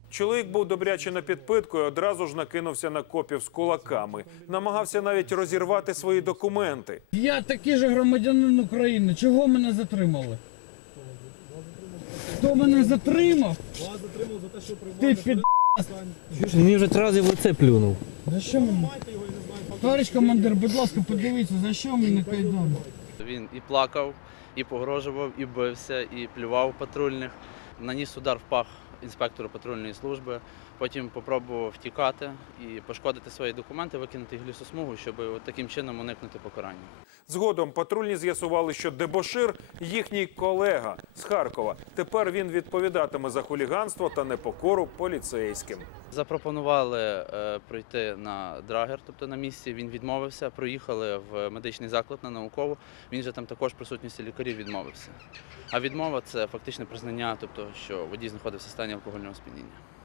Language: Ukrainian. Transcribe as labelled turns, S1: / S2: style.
S1: Чоловік був добряче на підпитку і одразу ж накинувся на копів з кулаками. Намагався навіть розірвати свої документи.
S2: Я такий же громадянин України. Чого мене затримали? Хто мене затримав?
S3: Вас затримали за те, що
S2: Ти під...
S4: Мені вже 3 рази в лице плюнув.
S2: За що мене? Товариш командир, будь ласка, подивіться, за що мене кайдан?
S5: Він і плакав, і погрожував, і бився, і плював патрульних. Наніс удар в пах інспектору патрульної служби, потім спробував втікати і пошкодити свої документи, викинути їх в лісосмугу, щоб от таким чином уникнути покарання.
S1: Згодом патрульні з'ясували, що дебошир – їхній колега з Харкова. Тепер він відповідатиме за хуліганство та непокору поліцейським.
S5: Запропонували пройти на драгер, тобто на місці, він відмовився, проїхали в медичний заклад на наукову, він же там також в присутності лікарів відмовився. А відмова – це фактичне признання, тобто, що водій знаходився в стані алкогольного сп'яніння.